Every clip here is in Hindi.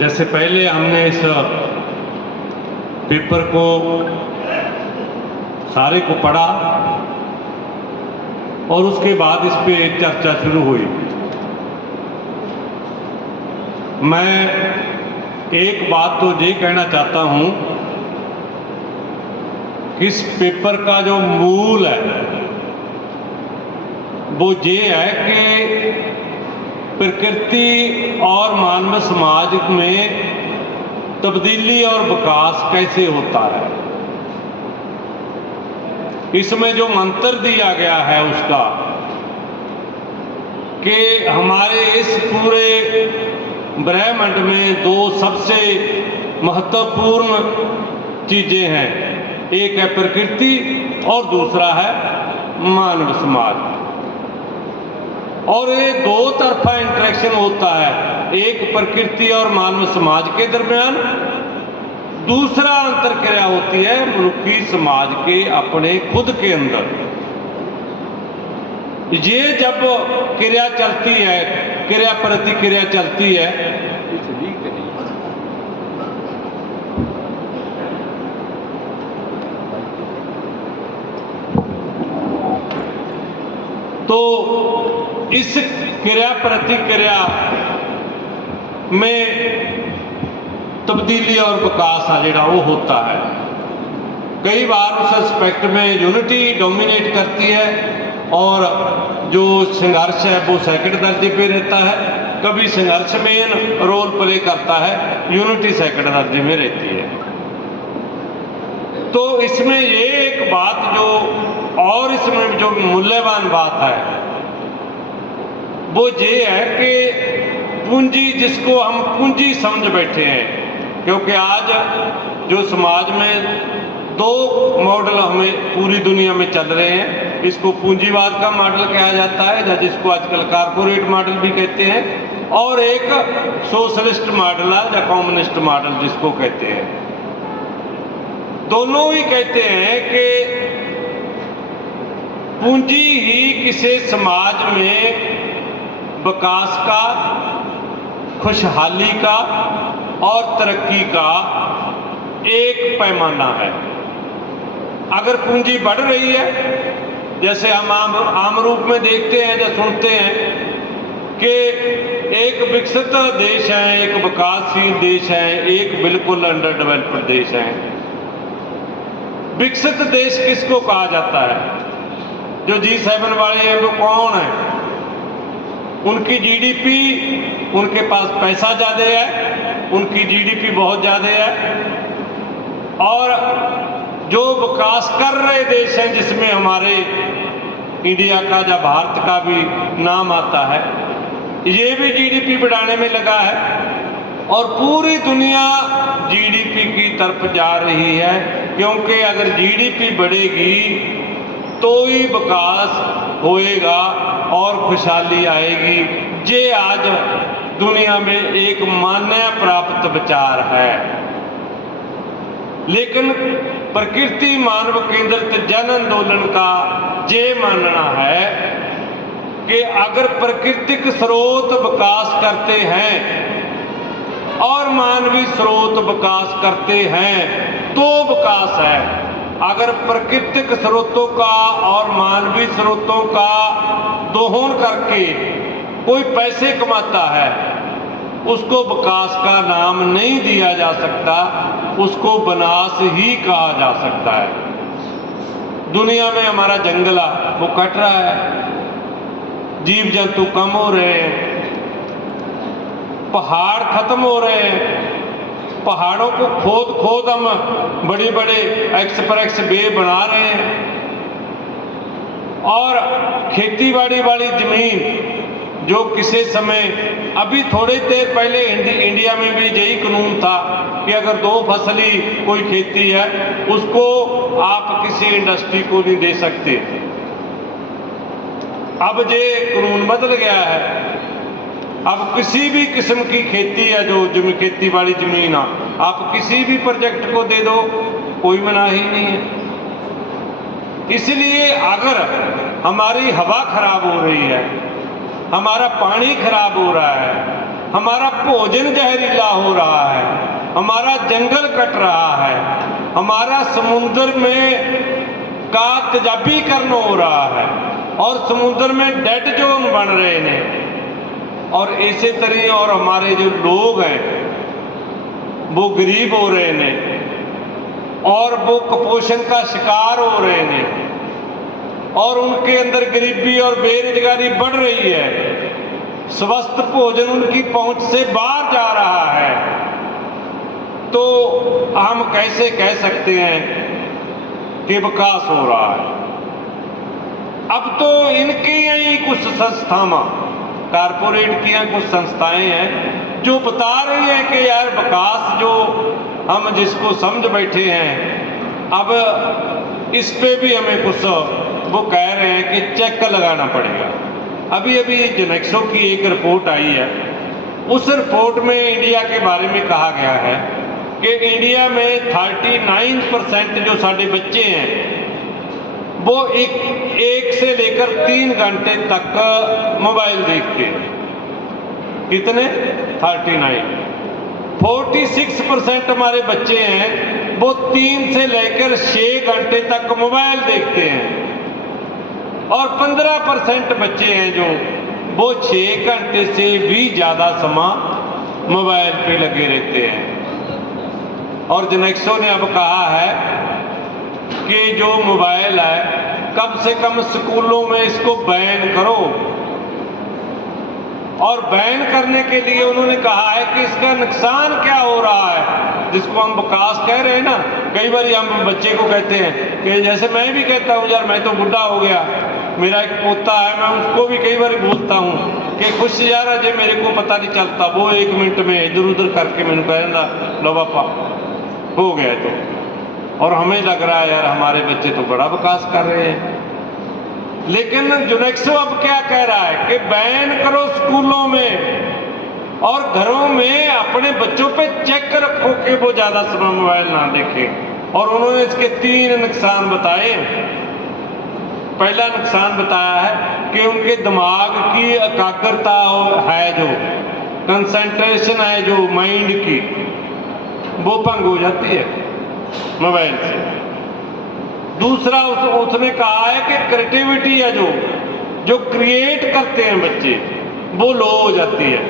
जैसे पहले हमने इस पेपर को सारे को पढ़ा और उसके बाद इस पे चर्चा शुरू हुई। मैं एक बात तो ये कहना चाहता हूं कि इस पेपर का जो मूल है वो ये है कि प्रकृति और मानव समाज में तब्दीली और विकास कैसे होता है। इसमें जो मंत्र दिया गया है उसका कि हमारे इस पूरे ब्रह्मांड में दो सबसे महत्वपूर्ण चीजें हैं, एक है प्रकृति और दूसरा है मानव समाज। और ये दो तरफा इंटरेक्शन होता है, एक प्रकृति और मानव समाज के दरमियान, दूसरा अंतरक्रिया होती है मनुष्य समाज के अपने खुद के अंदर। ये जब क्रिया चलती है, क्रिया प्रतिक्रिया चलती है, तो इस क्रिया प्रतिक्रिया में तब्दीली और विकास जोड़ा वो होता है। कई बार उस एस्पेक्ट में यूनिटी डोमिनेट करती है और जो संघर्ष है वो सेकंड दर्जे पे रहता है। कभी संघर्ष मेन रोल प्ले करता है, यूनिटी सेकंड दर्जे में रहती है। तो इसमें ये एक बात जो और इसमें जो मूल्यवान बात है वो ये है कि पूंजी, जिसको हम पूंजी समझ बैठे हैं, क्योंकि आज जो समाज में दो मॉडल हमें पूरी दुनिया में चल रहे हैं, इसको पूंजीवाद का मॉडल कहा जाता है या जिसको आजकल कारपोरेट मॉडल भी कहते हैं, और एक सोशलिस्ट मॉडल है या कम्युनिस्ट मॉडल जिसको कहते हैं। दोनों ही कहते हैं कि पूंजी ही किसी समाज में विकास का, खुशहाली का और तरक्की का एक पैमाना है। अगर पूंजी बढ़ रही है, जैसे हम आम रूप में देखते हैं या सुनते हैं कि एक विकसित देश है, एक विकासशील देश है, एक बिल्कुल अंडर डेवलप्ड देश है। विकसित देश किसको कहा जाता है? जो G7 वाले हैं वो कौन है? उनकी जीडीपी, उनके पास पैसा ज्यादा है, उनकी जीडीपी बहुत ज्यादा है, और जो विकास कर रहे देश हैं जिसमें हमारे इंडिया का या भारत का भी नाम आता है, ये भी जीडीपी बढ़ाने में लगा है और पूरी दुनिया जीडीपी की तरफ जा रही है, क्योंकि अगर जीडीपी बढ़ेगी तो ही विकास होएगा और खुशहाली आएगी। ये आज दुनिया में एक मान्य प्राप्त विचार है। लेकिन प्रकृति मानव केंद्रित जन आंदोलन का ये मानना है कि अगर प्राकृतिक स्रोत विकास करते हैं और मानवीय स्रोत विकास करते हैं तो विकास है। अगर प्राकृतिक स्रोतों का और मानवीय स्रोतों का दोहन करके कोई पैसे कमाता है, उसको विकास का नाम नहीं दिया जा सकता, उसको विनाश ही कहा जा सकता है। दुनिया में हमारा जंगल वो कट रहा है, जीव जंतु कम हो रहे हैं, पहाड़ खत्म हो रहे हैं, पहाड़ों को खोद खोद हम बड़े बड़े एक्सप्रेस वे बना रहे हैं, और खेतीबाड़ी वाली जमीन जो किसी समय, अभी थोड़ी देर पहले इंडिया में भी यही कानून था कि अगर दो फसली कोई खेती है उसको आप किसी इंडस्ट्री को नहीं दे सकते। अब ये कानून बदल गया है। अब किसी भी किस्म की खेती है, जो खेती वाली जमीन है, आप किसी भी प्रोजेक्ट को दे दो, कोई मनाही नहीं है। इसलिए अगर हमारी हवा खराब हो रही है, हमारा पानी खराब हो रहा है, हमारा भोजन जहरीला हो रहा है, हमारा जंगल कट रहा है, हमारा समुद्र में का तेजाबीकरण हो रहा है और समुद्र में डेड जोन बन रहे हैं। और इसी तरह और हमारे जो लोग हैं वो गरीब हो रहे हैं और वो कुपोषण का शिकार हो रहे हैं और उनके अंदर गरीबी और बेरोजगारी बढ़ रही है। स्वस्थ भोजन उनकी पहुंच से बाहर जा रहा है। तो हम कैसे कह सकते हैं कि विकास हो रहा है? अब तो इनके यही कुछ संस्थाएं, कारपोरेट की कुछ संस्थाएं हैं जो बता रही हैं कि यार विकास जो हम जिसको समझ बैठे हैं, अब इस पे भी हमें कुछ वो कह रहे हैं कि चेक लगाना पड़ेगा। अभी अभी जेनेक्सो की एक रिपोर्ट आई है, उस रिपोर्ट में इंडिया के बारे में कहा गया है कि इंडिया में 39% जो साढ़े बच्चे हैं वो एक से लेकर 3 घंटे तक मोबाइल देखते हैं। कितने? 39। 46% हमारे बच्चे हैं वो 3 से लेकर 6 घंटे तक मोबाइल देखते हैं और 15% बच्चे हैं जो वो 6 घंटे से भी ज़्यादा समय मोबाइल पे लगे रहते हैं। और जेनेक्सो ने अब कहा है कि जो मोबाइल है कम से कम स्कूलों में इसको बैन करो। और बैन करने के लिए उन्होंने कहा है कि इसका नुकसान क्या हो रहा है, जिसको हम विकास कह रहे हैं ना। कई बार हम बच्चे को कहते हैं कि जैसे मैं भी कहता हूँ यार मैं तो बुढ़ा हो गया, मेरा एक पोता है, मैं उसको भी कई बार बोलता हूँ कि खुश यार अजय मेरे को पता नहीं चलता, वो 1 मिनट में इधर उधर करके मैंने कहना लो पापा हो गया। तो और हमें लग रहा है यार हमारे बच्चे तो बड़ा विकास कर रहे हैं। लेकिन जेनेक्सो अब क्या कह रहा है कि बैन करो स्कूलों में और घरों में अपने बच्चों पे चेक रखो कि वो ज्यादा समय मोबाइल ना देखें। और उन्होंने इसके 3 नुकसान बताए। पहला नुकसान बताया है कि उनके दिमाग की एकाग्रता है, जो कंसंट्रेशन है जो माइंड की, वो भंग हो जाती है मोबाइल से। दूसरा उसने कहा है कि क्रिएटिविटी है जो क्रिएट करते हैं बच्चे, वो लो हो जाती है।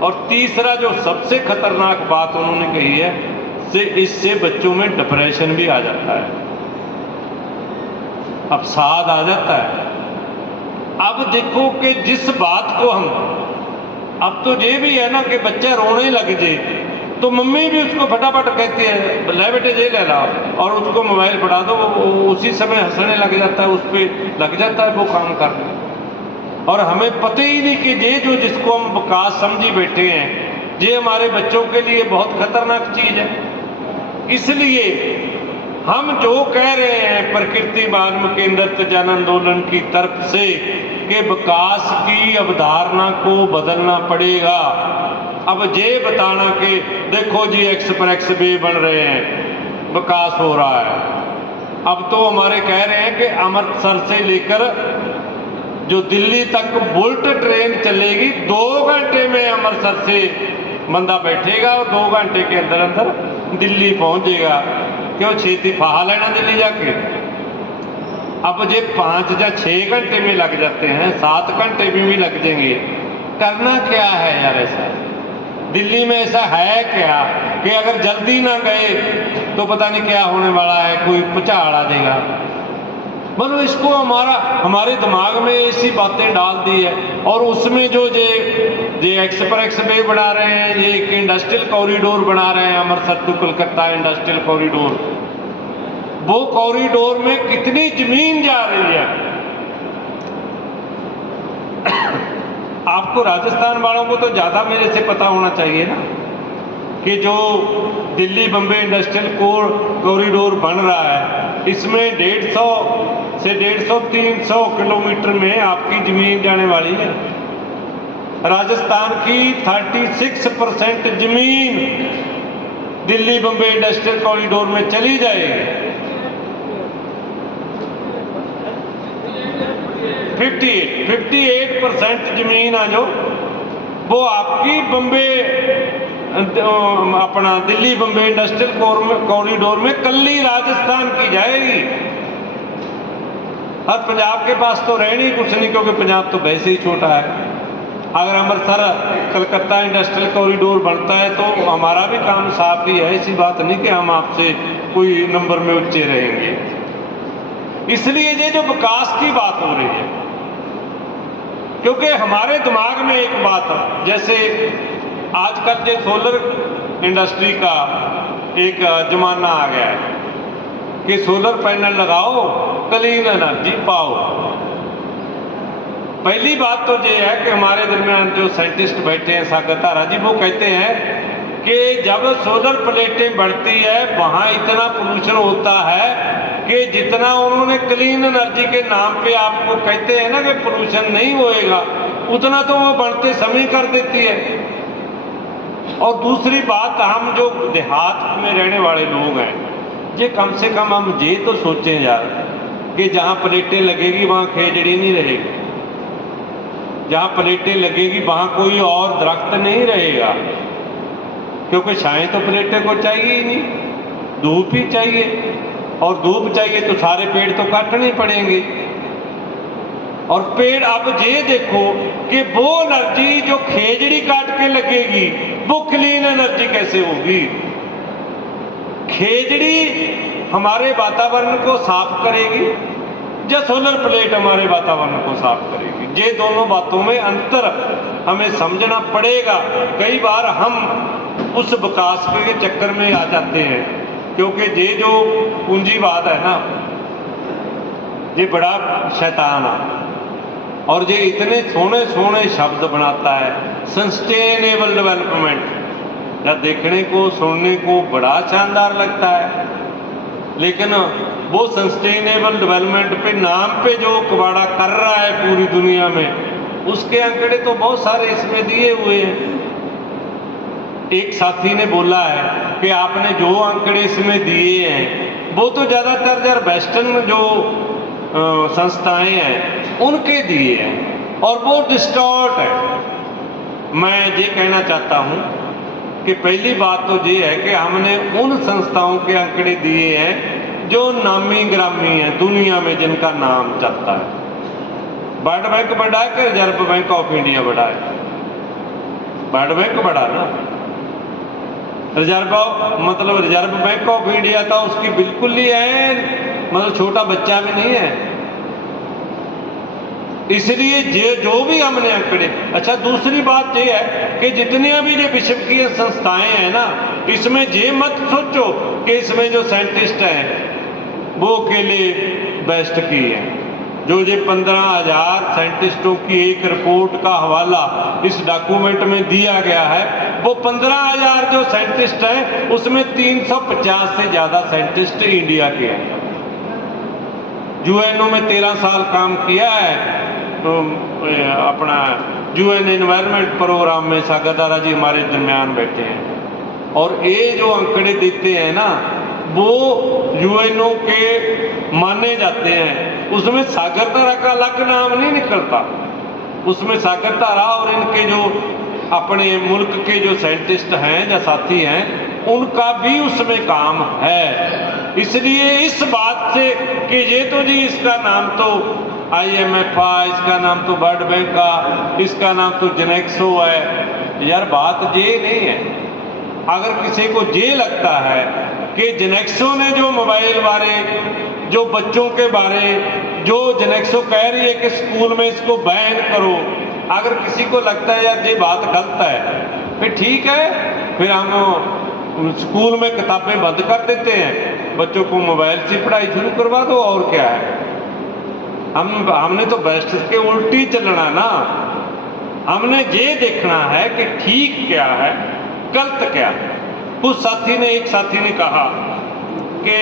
और तीसरा जो सबसे खतरनाक बात उन्होंने कही है से इससे बच्चों में डिप्रेशन भी आ जाता है, अवसाद आ जाता है। अब देखो कि जिस बात को हम, अब तो ये भी है ना कि बच्चा रोने लग जाए तो मम्मी भी उसको फटाफट कहती है ले बेटे ये ले लाओ, और उसको मोबाइल पढ़ा दो, वो उसी समय हंसने लग जाता है, उस पर लग जाता है वो काम करने। और हमें पता ही नहीं कि ये जो जिसको हम विकास समझी बैठे हैं ये हमारे बच्चों के लिए बहुत खतरनाक चीज है। इसलिए हम जो कह रहे हैं प्रकृति मानव केंद्रित जन आंदोलन की तरफ से कि विकास की अवधारणा को बदलना पड़ेगा। अब ये बताना कि देखो जी एक्सप्रेस वे बन रहे हैं, विकास हो रहा है। अब तो हमारे कह रहे हैं कि अमृतसर से लेकर जो दिल्ली तक बुलेट ट्रेन चलेगी, 2 घंटे में अमृतसर से बंदा बैठेगा और 2 घंटे के अंदर अंदर दिल्ली पहुंच जाएगा। क्यों छेती फाहा लेना दिल्ली जाके? अब ये 5 या 6 घंटे में लग जाते हैं, 7 घंटे में भी लग जाएंगे। करना क्या है यार? ऐसा दिल्ली में ऐसा है क्या कि अगर जल्दी ना गए तो पता नहीं क्या होने वाला है, कोई भुचाल आ जाएगा। मतलब इसको हमारे दिमाग में ऐसी बातें डाल दी है। और उसमें जो ये एक्सप्रेस वे बना रहे हैं, ये एक इंडस्ट्रियल कॉरिडोर बना रहे हैं, Amritsar to Calcutta industrial corridor, वो कॉरिडोर में कितनी जमीन जा रही है। आपको राजस्थान वालों को तो ज्यादा मेरे से पता होना चाहिए ना कि जो दिल्ली बम्बे इंडस्ट्रियल कॉरिडोर बन रहा है, इसमें 150 से 150-300 किलोमीटर में आपकी जमीन जाने वाली है। राजस्थान की 36% जमीन दिल्ली बम्बे इंडस्ट्रियल कॉरिडोर में चली जाएगी। 58% जमीन है जो वो आपकी बम्बे अपना दिल्ली बम्बे इंडस्ट्रियल कॉरिडोर में कल्ली राजस्थान की जाएगी। और पंजाब के पास तो रहनी कुछ नहीं, क्योंकि पंजाब तो वैसे ही छोटा है। अगर अमृतसर कलकत्ता इंडस्ट्रियल कॉरिडोर बनता है तो हमारा भी काम साफ ही है। ऐसी बात नहीं कि हम आपसे कोई नंबर में ऊंचे रहेंगे। इसलिए ये जो विकास की बात हो रही है, क्योंकि हमारे दिमाग में एक बात, जैसे आजकल जो सोलर इंडस्ट्री का एक जमाना आ गया है कि सोलर पैनल लगाओ, क्लीन एनर्जी पाओ। पहली बात तो ये है कि हमारे दरमियान जो साइंटिस्ट बैठे हैं सागर तारा जी, वो कहते हैं कि जब सोलर प्लेटें बढ़ती है वहां इतना पोल्यूशन होता है कि जितना उन्होंने क्लीन एनर्जी के नाम पे आपको कहते हैं ना कि पोल्यूशन नहीं होएगा, उतना तो वो बढ़ते समय कर देती है। और दूसरी बात, हम जो देहात में रहने वाले लोग हैं, ये कम से कम हम ये तो सोचें यार कि जहां प्लेटें लगेगी वहां खेजड़ी नहीं रहेगी, जहां प्लेटें लगेगी वहां कोई और दरख्त नहीं रहेगा, क्योंकि छाएं तो प्लेटें को चाहिए ही नहीं, धूप ही चाहिए। और धूप चाहिए तो सारे पेड़ तो काटने पड़ेंगे। और पेड़, अब ये देखो कि वो एनर्जी जो खेजड़ी काट के लगेगी वो क्लीन एनर्जी कैसे होगी? खेजड़ी हमारे वातावरण को साफ करेगी या सोलर प्लेट हमारे वातावरण को साफ करेगी? ये दोनों बातों में अंतर हमें समझना पड़ेगा। कई बार हम उस विकास के चक्कर में आ जाते हैं, क्योंकि ये जो पूंजीवाद है ना, ये बड़ा शैतान है और ये इतने सोने सोने शब्द बनाता है, सस्टेनेबल डेवलपमेंट। या देखने को सुनने को बड़ा शानदार लगता है, लेकिन वो सस्टेनेबल डेवलपमेंट पे नाम पे जो कबाड़ा कर रहा है पूरी दुनिया में, उसके आंकड़े तो बहुत सारे इसमें दिए हुए हैं। एक साथी ने बोला है कि आपने जो आंकड़े इसमें दिए हैं वो तो ज़्यादातर यार वेस्टर्न जो संस्थाएं हैं उनके दिए हैं और वो डिस्टॉर्ट है। मैं ये कहना चाहता हूँ कि पहली बात तो ये है कि हमने उन संस्थाओं के आंकड़े दिए हैं जो नामी ग्रामी हैं दुनिया में, जिनका नाम चलता है। वर्ल्ड बैंक बड़ा है कि रिजर्व बैंक ऑफ इंडिया बड़ा है? वर्ल्ड बैंक बड़ा ना, रिजर्व बैंक ऑफ इंडिया था उसकी बिल्कुल ही है, मतलब छोटा बच्चा भी नहीं है। इसलिए ये जो भी हमने आंकड़े, अच्छा दूसरी बात ये है कि जितनी भी ये विश्व की संस्थाएं हैं ना, इसमें ये मत सोचो कि इसमें जो साइंटिस्ट हैं वो अकेले बेस्ट की है। जो ये 15,000 साइंटिस्टों की एक रिपोर्ट का हवाला इस डॉक्यूमेंट में दिया गया है, वो 15,000 जो साइंटिस्ट हैं उसमें 350 से ज़्यादा साइंटिस्ट इंडिया के हैं। यूएनओ में 13 साल काम किया है, तो अपना यूएन एनवायरनमेंट प्रोग्राम में सागर तारा जी हमारे दरमियान बैठे हैं। और ये जो आंकड़े देते हैं ना वो यूएनओ के माने जाते हैं, उसमें सागर तारा का अलग नाम नहीं निकलता। उसमें सागर तारा और इनके जो अपने मुल्क के जो साइंटिस्ट हैं या साथी हैं उनका भी उसमें काम है। इसलिए इस बात से कि ये तो जी इसका नाम तो IMF है, इसका नाम तो वर्ल्ड बैंक का, इसका नाम तो जेनेक्सो है, यार बात ये नहीं है। अगर किसी को ये लगता है कि जेनेक्सो ने जो मोबाइल बारे, जो बच्चों के बारे, जो जेनेक्सो कह रही है कि स्कूल में इसको बैन करो, अगर किसी को लगता है यार ये बात गलत है, फिर ठीक है, फिर हम स्कूल में किताबें बंद कर देते हैं, बच्चों को मोबाइल से पढ़ाई शुरू करवा दो। और क्या है, हमने तो बेस्ट के उल्टी चलना ना। हमने ये देखना है कि ठीक क्या है, गलत क्या है। कुछ साथी ने, एक साथी ने कहा कि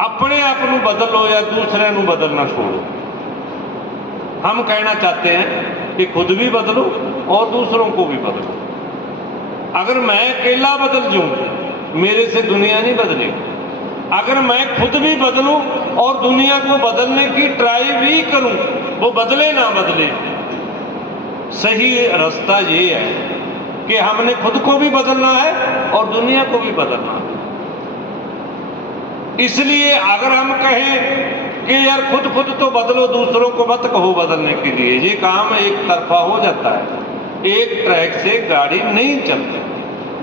अपने आप को बदलो या दूसरे को बदलना छोड़ो। हम कहना चाहते हैं कि खुद भी बदलो और दूसरों को भी बदलो। अगर मैं अकेला बदल जाऊं, मेरे से दुनिया नहीं बदलेगी। अगर मैं खुद भी बदलूं और दुनिया को बदलने की ट्राई भी करूं, वो बदले ना बदले, सही रास्ता ये है कि हमने खुद को भी बदलना है और दुनिया को भी बदलना है। इसलिए अगर हम कहें कि यार खुद तो बदलो, दूसरों को मत कहो बदलने के लिए, ये काम एक तरफा हो जाता है। एक ट्रैक से गाड़ी नहीं चलती।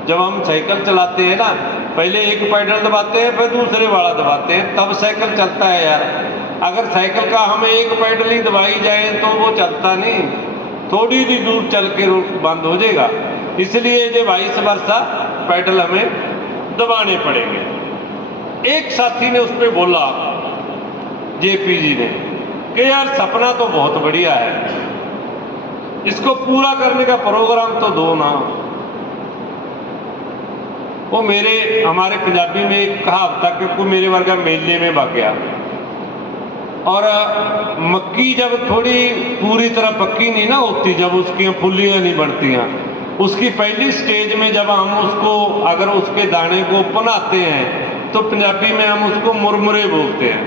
जब हम साइकिल चलाते हैं ना, पहले एक पैडल दबाते हैं, फिर दूसरे वाला दबाते हैं, तब साइकिल चलता है यार। अगर साइकिल का हमें एक पैडल ही दबाई जाए तो वो चलता नहीं, थोड़ी सी दूर चल के बंद हो जाएगा। इसलिए जो 22 वर्षा पैडल हमें दबाने पड़ेंगे। एक साथी ने उस पर बोला, जेपी जी ने, कि यार सपना तो बहुत बढ़िया है, इसको पूरा करने का प्रोग्राम तो दो ना। वो हमारे पंजाबी में एक कहावत है कि कोई मेरे वर्गा मेले में भाग गया, और मक्की जब थोड़ी पूरी तरह पक्की नहीं ना होती, जब उसकी फुल्लियाँ नहीं बनती, उसकी पहली स्टेज में जब हम उसको अगर उसके दाने को बनाते हैं तो पंजाबी में हम उसको मुरमुरे बोलते हैं।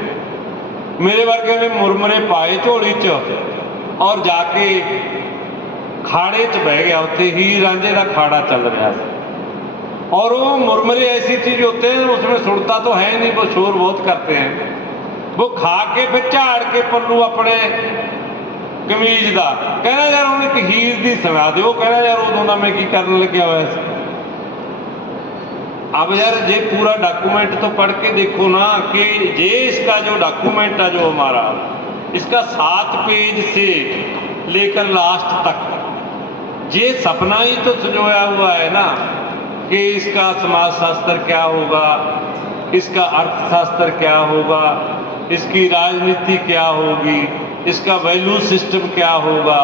मेरे वर्गे ने मुरमुरे पाए झोली च और जाके खाड़े च बह गया। उत्थे हीर रांझे का खाड़ा चल रहा है, और वो मुरमुरे ऐसी चीज होते हैं, उसमें सुनता तो है नहीं, वो शोर बहुत करते हैं। वो खा के फिर झाड़ के पल्लू अपने कमीज का कहना यार उन्हें एक हीर दी सुना दो, कहना यार उदों का मैं की करने लग्या हुआ। अब यार जे पूरा डॉक्यूमेंट तो पढ़ के देखो ना, कि जे इसका जो डॉक्यूमेंट है जो हमारा, इसका 7 पेज से लेकर लास्ट तक ये सपना ही तो सजोया हुआ है ना, कि इसका समाजशास्त्र क्या होगा, इसका अर्थशास्त्र क्या होगा, इसकी राजनीति क्या होगी, इसका वैल्यू सिस्टम क्या होगा,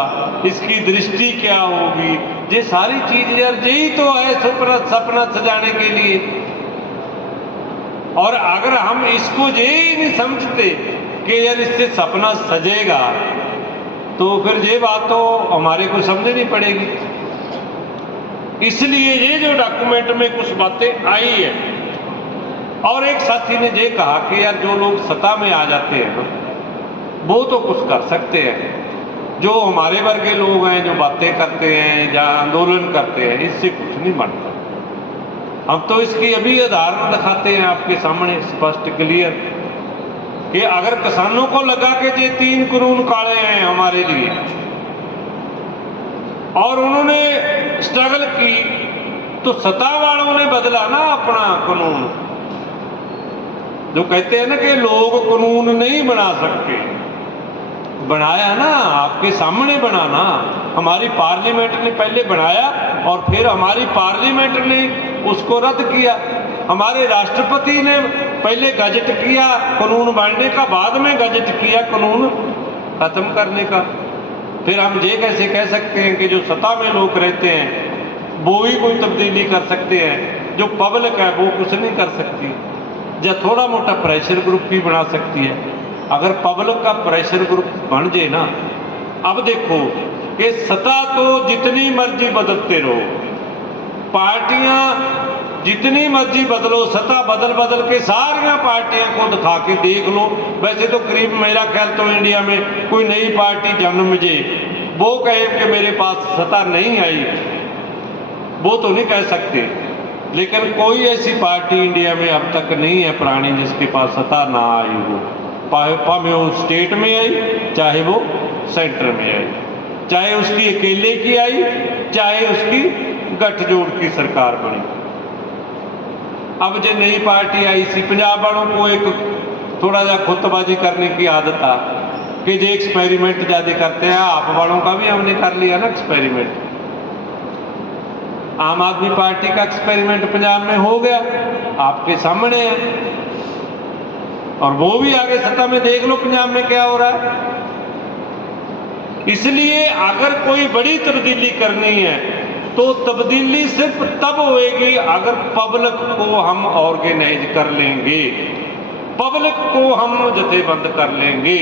इसकी दृष्टि क्या होगी। ये सारी चीज यार यही तो है सपना सजाने के लिए। और अगर हम इसको यही नहीं समझते कि यार इससे सपना सजेगा, तो फिर ये बात तो हमारे को समझनी पड़ेगी। इसलिए ये जो डॉक्यूमेंट में कुछ बातें आई है, और एक साथी ने ये कहा कि यार जो लोग सत्ता में आ जाते हैं वो तो कुछ कर सकते हैं, जो हमारे वर्गे लोग हैं जो बातें करते हैं या आंदोलन करते हैं, इससे कुछ नहीं बनता। हम तो इसकी अभी उदाहरण दिखाते हैं आपके सामने स्पष्ट क्लियर, कि अगर किसानों को लगा कि ये 3 कानून काले हैं हमारे लिए, और उन्होंने स्ट्रगल की, तो सत्ता वालों ने बदला ना अपना कानून। जो कहते हैं ना कि लोग कानून नहीं बना सकते, बनाया ना, आपके सामने बनाना। हमारी पार्लियामेंट ने पहले बनाया और फिर हमारी पार्लियामेंट ने उसको रद्द किया। हमारे राष्ट्रपति ने पहले गजट किया कानून बनने का, बाद में गजट किया कानून खत्म करने का। फिर हम ये कैसे कह सकते हैं कि जो सत्ता में लोग रहते हैं वो ही कोई तब्दीली कर सकते हैं, जो पब्लिक है वो कुछ नहीं कर सकती, या थोड़ा मोटा प्रेशर ग्रुप भी बना सकती है। अगर पब्लिक का प्रेशर ग्रुप बन जाए ना, अब देखो कि सत्ता तो जितनी मर्जी बदलते रहो, पार्टियां जितनी मर्जी बदलो, सत्ता बदल के सारियां पार्टियां को दिखा के देख लो। वैसे तो करीब मेरा ख्याल तो इंडिया में कोई नई पार्टी जन्म जे वो कहे कि मेरे पास सत्ता नहीं आई, वो तो नहीं कह सकते। लेकिन कोई ऐसी पार्टी इंडिया में अब तक नहीं है पुरानी जिसके पास सत्ता ना आई हो, भावे वो स्टेट में आई, चाहे वो सेंटर में आई, चाहे उसकी अकेले की आई, चाहे उसकी गठजोड़ की सरकार बनी। अब जो नई पार्टी आई सी, पंजाब वालों को एक थोड़ा सा खुतबाजी करने की आदत है कि जो एक्सपेरिमेंट ज़्यादा करते हैं। आप वालों का भी हमने कर लिया ना एक्सपेरिमेंट। आम आदमी पार्टी का एक्सपेरिमेंट पंजाब में हो गया, आपके सामने है, और वो भी आगे सत्ता में देख लो पंजाब में क्या हो रहा है। इसलिए अगर कोई बड़ी तब्दीली करनी है तो तब्दीली सिर्फ तब होएगी अगर पब्लिक को हम ऑर्गेनाइज कर लेंगे, पब्लिक को हम जथेबंद कर लेंगे।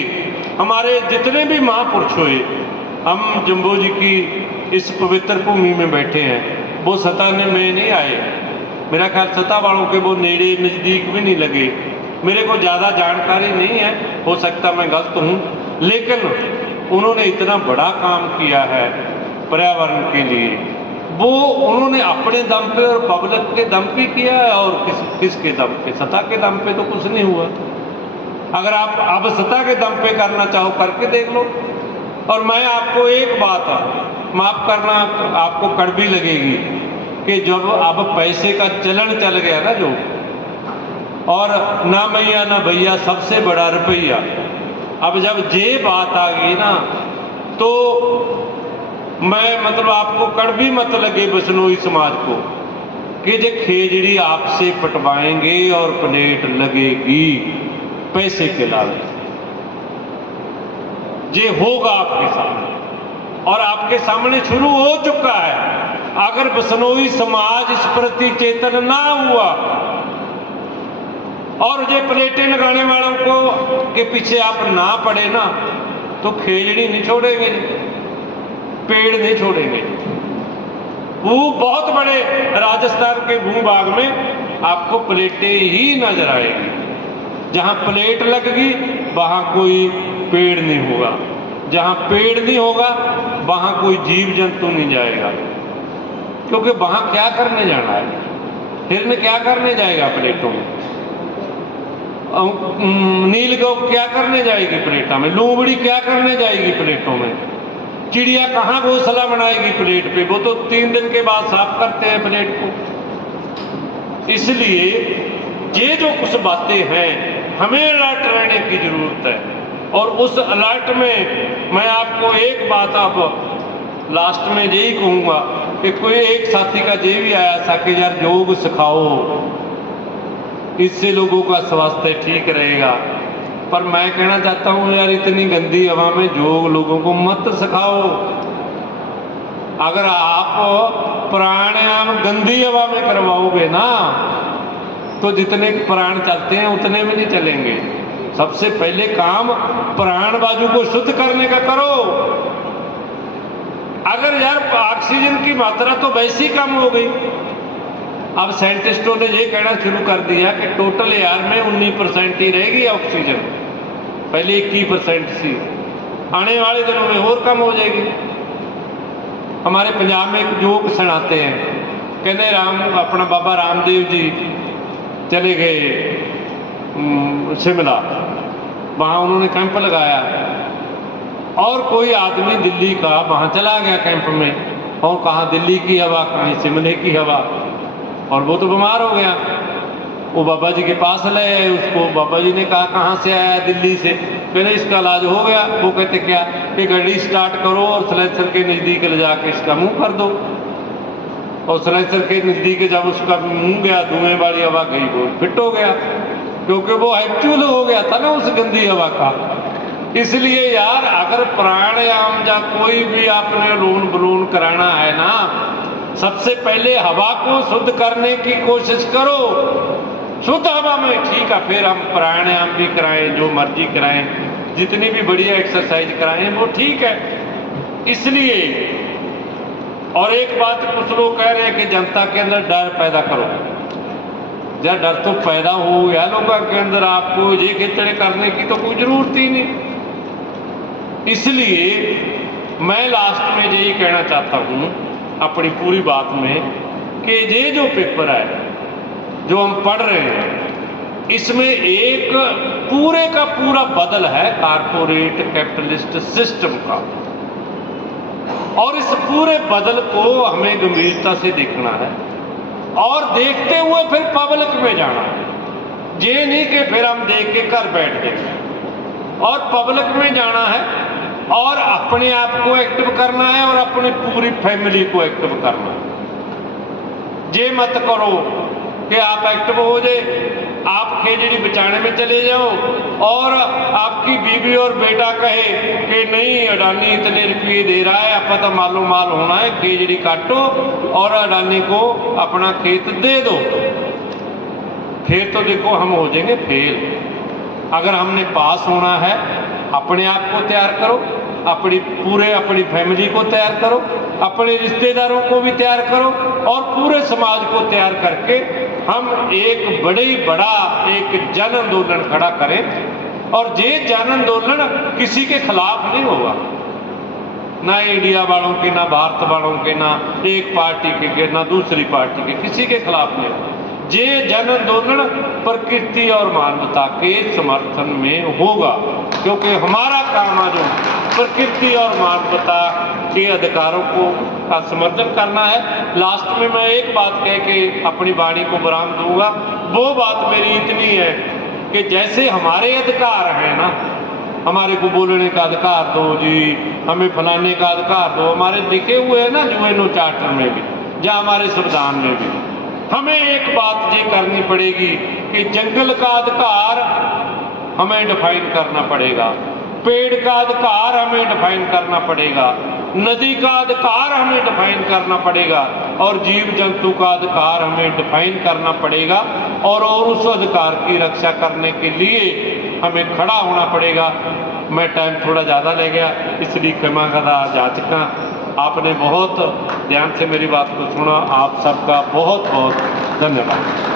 हमारे जितने भी महापुरुष हुए, हम जम्बो जी की इस पवित्र भूमि में बैठे हैं, वो सत्ता में नहीं आए। मेरा ख्याल सत्ता वालों के वो नेड़े नज़दीक भी नहीं लगे। मेरे को ज़्यादा जानकारी नहीं है, हो सकता मैं गलत हूँ, लेकिन उन्होंने इतना बड़ा काम किया है पर्यावरण के लिए, वो उन्होंने अपने दम पे और पब्लिक के दम पे किया है, और किसके दम पे? सत्ता के दम पे तो कुछ नहीं हुआ। अगर आप अब सत्ता के दम पे करना चाहो करके देख लो। और मैं आपको एक बात, माफ करना आपको कड़वी लगेगी, कि जब अब पैसे का चलन चल गया ना जो, और ना मैया ना भैया, सबसे बड़ा रुपया, अब जब ये बात आ गई ना, तो मैं मतलब आपको कड़वी मत लगे बिश्नोई समाज को, कि जे खेजड़ी आपसे पटवाएंगे और प्लेट लगेगी पैसे के लालच, ये होगा आपके सामने, और आपके सामने शुरू हो चुका है। अगर बिश्नोई समाज इस प्रति चेतन ना हुआ और ये प्लेटें लगाने वालों को के पीछे आप ना पड़े ना, तो खेजड़ी नहीं छोड़ेंगे, पेड़ नहीं छोड़ेंगे। वो बहुत बड़े राजस्थान के भूभाग में आपको प्लेटें ही नजर आएगी। जहां प्लेट लगेगी वहां कोई पेड़ नहीं होगा, जहां पेड़ नहीं होगा वहां कोई जीव जंतु नहीं जाएगा, क्योंकि वहां क्या करने जाना है? हिरन क्या करने जाएगा प्लेटों में? नीलगाय क्या करने जाएगी प्लेटों में? लोमड़ी क्या करने जाएगी प्लेटों में? चिड़िया कहाँ घोंसला बनाएगी प्लेट पे? वो तो 3 दिन के बाद साफ करते हैं प्लेट को। इसलिए ये जो कुछ बातें हैं, हमें अलर्ट रहने की जरूरत है। और उस अलर्ट में मैं आपको एक बात अब लास्ट में यही कहूँगा, कि कोई एक साथी का ये भी आया था कि यार योग सिखाओ, इससे लोगों का स्वास्थ्य ठीक रहेगा। पर मैं कहना चाहता हूँ यार, इतनी गंदी हवा में योग लोगों को मत सिखाओ। अगर आप प्राणायाम गंदी हवा में करवाओगे ना, तो जितने प्राण चलते हैं उतने में नहीं चलेंगे। सबसे पहले काम प्राण बाजू को शुद्ध करने का करो। अगर यार ऑक्सीजन की मात्रा तो वैसी ही कम हो गई, अब साइंटिस्टों ने ये कहना शुरू कर दिया कि टोटल एयर में 19% ही रहेगी ऑक्सीजन, पहले 21% थी, आने वाले दिनों में और कम हो जाएगी। हमारे पंजाब में एक जोक सुनाते हैं, कहते अपना बाबा रामदेव जी चले गए शिमला, वहाँ उन्होंने कैंप लगाया, और कोई आदमी दिल्ली का वहाँ चला गया कैंप में, और कहाँ दिल्ली की हवा, कहीं शिमले की हवा, और वो तो बीमार हो गया। वो बाबा जी के पास ले आए उसको। बाबा जी ने कहा कहाँ से आया? दिल्ली से। कहने इसका इलाज हो गया। वो कहते क्या? कि गाड़ी स्टार्ट करो और सलेंसर के नज़दीक ले जाके इसका मुंह कर दो। और सलेंसर के नज़दीक जब उसका मुंह गया, धुएं वाली हवा गई, वो फिट हो गया, क्योंकि वो हैप्चुअल हो गया था ना उस गंदी हवा का। इसलिए यार, अगर प्राणायाम या कोई भी आपने लोन बलून कराना है ना, सबसे पहले हवा को शुद्ध करने की कोशिश करो। शुद्ध हवा में ठीक है, फिर हम प्राणायाम भी कराएं, जो मर्जी कराएं, जितनी भी बढ़िया एक्सरसाइज कराएं वो ठीक है। इसलिए और एक बात कुछ लोग कह रहे हैं कि जनता के अंदर डर पैदा करो। जब डर तो पैदा हो गया लोगों के अंदर, आपको ये खिचड़े करने की तो कोई जरूरत ही नहीं। इसलिए मैं लास्ट में यही कहना चाहता हूँ अपनी पूरी बात में, कि ये जो पेपर है जो हम पढ़ रहे हैं, इसमें एक पूरे का पूरा बदल है कारपोरेट कैपिटलिस्ट सिस्टम का, और इस पूरे बदल को हमें गंभीरता से देखना है, और देखते हुए फिर पब्लिक में जाना है। ये नहीं कि फिर हम देख के घर बैठ जाएंगे, और पब्लिक में जाना है, और अपने आप को एक्टिव करना है, और अपनी पूरी फैमिली को एक्टिव करना है। ये मत करो कि आप एक्टिव हो जाए, आप खेजड़ी बचाने में चले जाओ, और आपकी बीवी और बेटा कहे कि नहीं अडानी इतने रुपये दे रहा है, आपका तो मालो माल होना है, खेजड़ी काटो और अडानी को अपना खेत दे दो। फिर तो देखो हम हो जाएंगे फेल। अगर हमने पास होना है, अपने आप को तैयार करो, अपनी फैमिली को तैयार करो, अपने रिश्तेदारों को भी तैयार करो, और पूरे समाज को तैयार करके हम एक बड़ा एक जन आंदोलन खड़ा करें। और ये जन आंदोलन किसी के खिलाफ नहीं होगा, ना इंडिया वालों के, ना भारत वालों के, ना एक पार्टी के, ना दूसरी पार्टी के, किसी के खिलाफ नहीं। ये जन आंदोलन प्रकृति और मानवता के समर्थन में होगा, क्योंकि हमारा काम है जो प्रकृति और मानवता के अधिकारों का समर्थन करना है। लास्ट में मैं एक बात कह के अपनी वाणी को विराम दूंगा। वो बात मेरी इतनी है कि जैसे हमारे अधिकार हैं ना, हमारे को बोलने का अधिकार दो जी, हमें फलाने का अधिकार दो, हमारे लिखे हुए हैं ना यूएनओ चार्टर में भी या हमारे संविधान में भी। हमें एक बात ये करनी पड़ेगी कि जंगल का अधिकार हमें डिफाइन करना पड़ेगा, पेड़ का अधिकार हमें डिफाइन करना पड़ेगा, नदी का अधिकार हमें डिफाइन करना पड़ेगा, और जीव जंतु का अधिकार हमें डिफाइन करना पड़ेगा। और उस अधिकार की रक्षा करने के लिए हमें खड़ा होना पड़ेगा। मैं टाइम थोड़ा ज़्यादा ले गया, इसलिए क्षमा करा याचिका। आपने बहुत ध्यान से मेरी बात को सुना। आप सबका बहुत बहुत धन्यवाद।